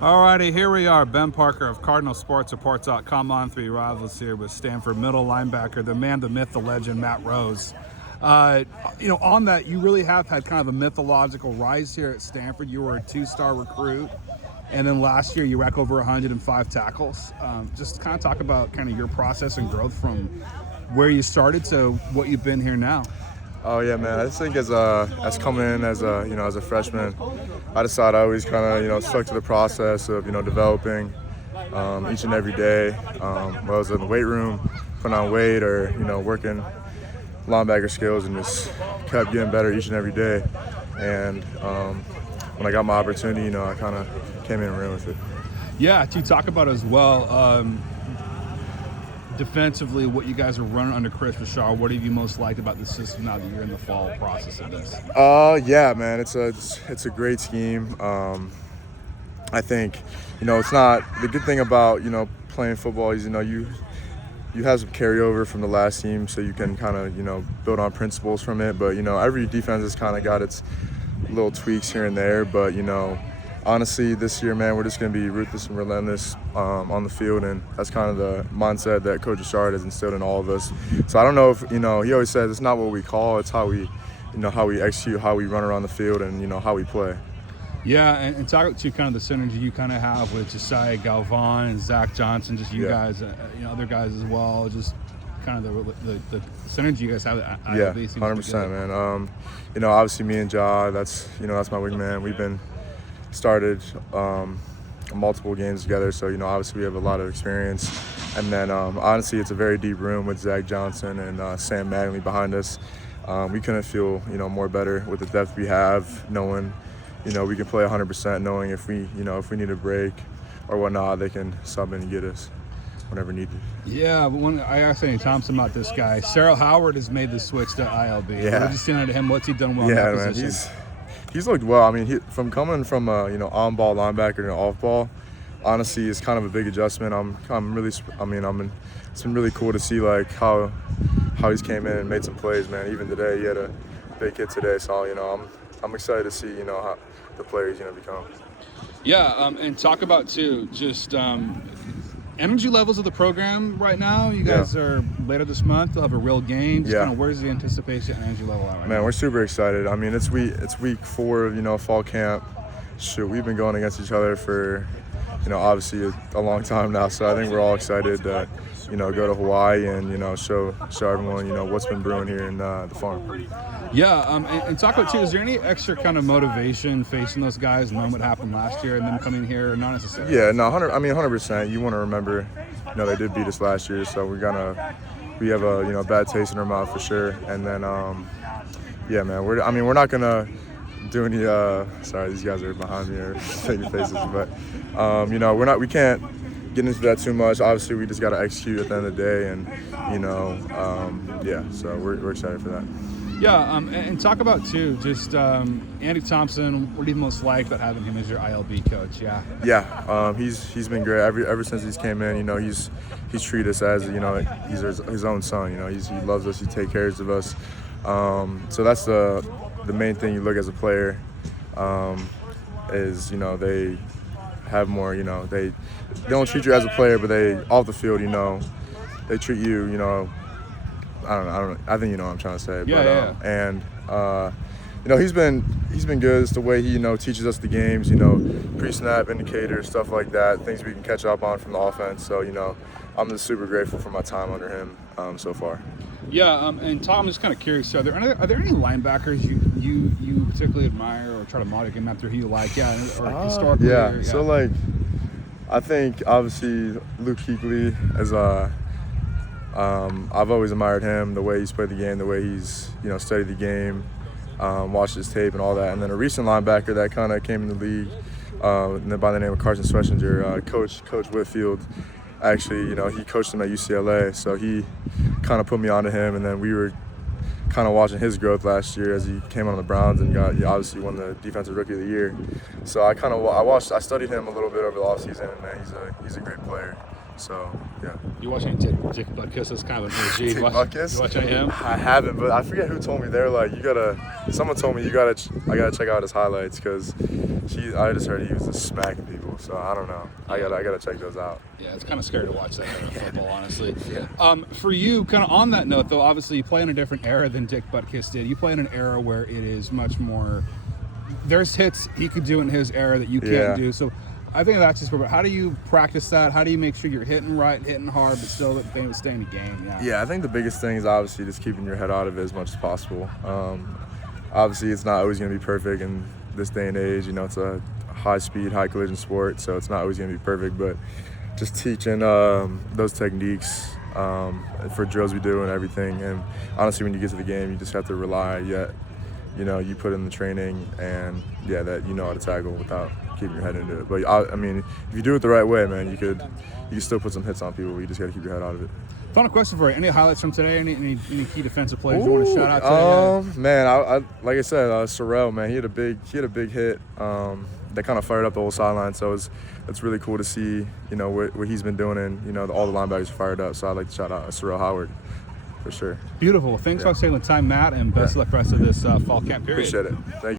Alrighty, here we are. Ben Parker of CardinalSportsReport.com on Three Rivals here with Stanford middle linebacker, the man, the myth, the legend, Matt Rose. On that, you really have had kind of a mythological rise here at Stanford. You were a two-star recruit, and then last year you racked over 105 tackles. Just kind of talk about kind of your process and growth from where you started to what you've been here now. Oh yeah, man. I just think as coming in as a freshman, I decided I always kind of stuck to the process of developing each and every day. Whether I was in the weight room, putting on weight, or working linebacker skills, and just kept getting better each and every day. And when I got my opportunity, I kind of came in and ran with it. Yeah, to talk about as well. Defensively, what you guys are running under Kris Richard, what have you most liked about the system now that you're in the fall process of this? Yeah, man, it's a great scheme. I think, it's not the good thing about playing football is you have some carryover from the last team, so you can kind of build on principles from it. But every defense has kind of got its little tweaks here and there. But honestly, this year, man, we're just going to be ruthless and relentless on the field, and that's kind of the mindset that Coach Richard has instilled in all of us. So I don't know if, he always says it's not what we call, it's how we execute, how we run around the field, and, how we play. Yeah, and talk to kind of the synergy you kind of have with Josiah Galvan and Zach Johnson, just you guys, other guys as well, just kind of the synergy you guys have at ILB. 100%, man. Obviously me and Ja, that's my wingman. We've been started multiple games together, so obviously we have a lot of experience. And then honestly, it's a very deep room with Zach Johnson and Sam Mattingly behind us. We couldn't feel more better with the depth we have, knowing we can play 100%, knowing if we need a break or whatnot, they can sub in and get us whenever needed. Yeah, but when I asked Andy Thompson about this guy, Cyril Howard has made the switch to ILB. Yeah. We're just seeing out of him. What's he done well in that man, position? He's looked well. I mean, from coming from on-ball linebacker to off-ball, honestly, it's kind of a big adjustment. It's been really cool to see like how he's came in and made some plays, man. Even today, he had a big hit today, so I'm excited to see how the player he's gonna become. Yeah, and talk about too just energy levels of the program right now. You guys are later this month. You'll have a real game. Just kind of where's the anticipation energy level at right now? We're super excited. I mean, it's week 4 of fall camp. Shoot, we've been going against each other for obviously a long time now. So I think we're all excited to go to Hawaii and show everyone what's been brewing here in the farm. Yeah, and talk about too. Is there any extra kind of motivation facing those guys, knowing what happened last year and them coming here? Not necessarily. Yeah, no, 100%. You want to remember, they did beat us last year, so we have a bad taste in our mouth for sure. And then, yeah, man, we're not gonna do any. Sorry, these guys are behind me or making faces, but we can't get into that too much. Obviously, we just got to execute at the end of the day, and so we're excited for that. Yeah, and talk about too, just Andy Thompson. What do you most like about having him as your ILB coach? Yeah, he's been great ever since he's came in. He's treated us as he's his own son. He loves us. He takes care of us. So that's the main thing you look as a player is they have more. They don't treat you as a player, but they off the field they treat you I don't know. I think what I'm trying to say. And he's been good. It's the way he teaches us the games. Pre-snap indicators, stuff like that, things we can catch up on from the offense. So I'm just super grateful for my time under him so far. Yeah, and Tom, I'm just kind of curious. Are there any linebackers you particularly admire or try to model him after who you like? Yeah, or historically. Yeah. So I think obviously Luke Kuechly as I've always admired him, the way he's played the game, the way he's studied the game, watched his tape and all that. And then a recent linebacker that kind of came in the league by the name of Carson Schwessinger, Coach Whitfield. Actually, he coached him at UCLA, so he kind of put me onto him. And then we were kind of watching his growth last year as he came on the Browns and obviously won the Defensive Rookie of the Year. So I studied him a little bit over the offseason, and man, he's a great player. So yeah. You watch any Dick Butkus? That's kind of an OG. Dick Butkus? You watch any of him? I haven't, but I forget who told me. They're like, someone told me I gotta check out his highlights because I just heard he was just smacking people. So I don't know. I gotta check those out. Yeah, it's kind of scary to watch that kind of football, honestly. Yeah. For you, kind of on that note, though, obviously you play in a different era than Dick Butkus did. You play in an era where it is much more. There's hits he could do in his era that you can't do. So I think that's just. How do you practice that? How do you make sure you're hitting right, hitting hard, but still stay in the game? Yeah, I think the biggest thing is obviously just keeping your head out of it as much as possible. Obviously, it's not always going to be perfect in this day and age. You know, it's a high-speed, high-collision sport, so it's not always going to be perfect. But just teaching those techniques for drills we do and everything. And honestly, when you get to the game, you just have to rely you put in the training and that you know how to tackle without keeping your head into it. But I mean, if you do it the right way, man, you can still put some hits on people. But you just got to keep your head out of it. Final question for you: any highlights from today? Any key defensive plays you want to shout out to? Man, I like I said, Sorrell, man, he had a big hit that kind of fired up the whole sideline. So it's really cool to see what he's been doing, and all the linebackers are fired up. So I'd like to shout out Sorrell Howard. For sure. Beautiful. Thanks for taking the time, Matt, and best of luck for the rest of this fall camp period. Appreciate it. Thank you.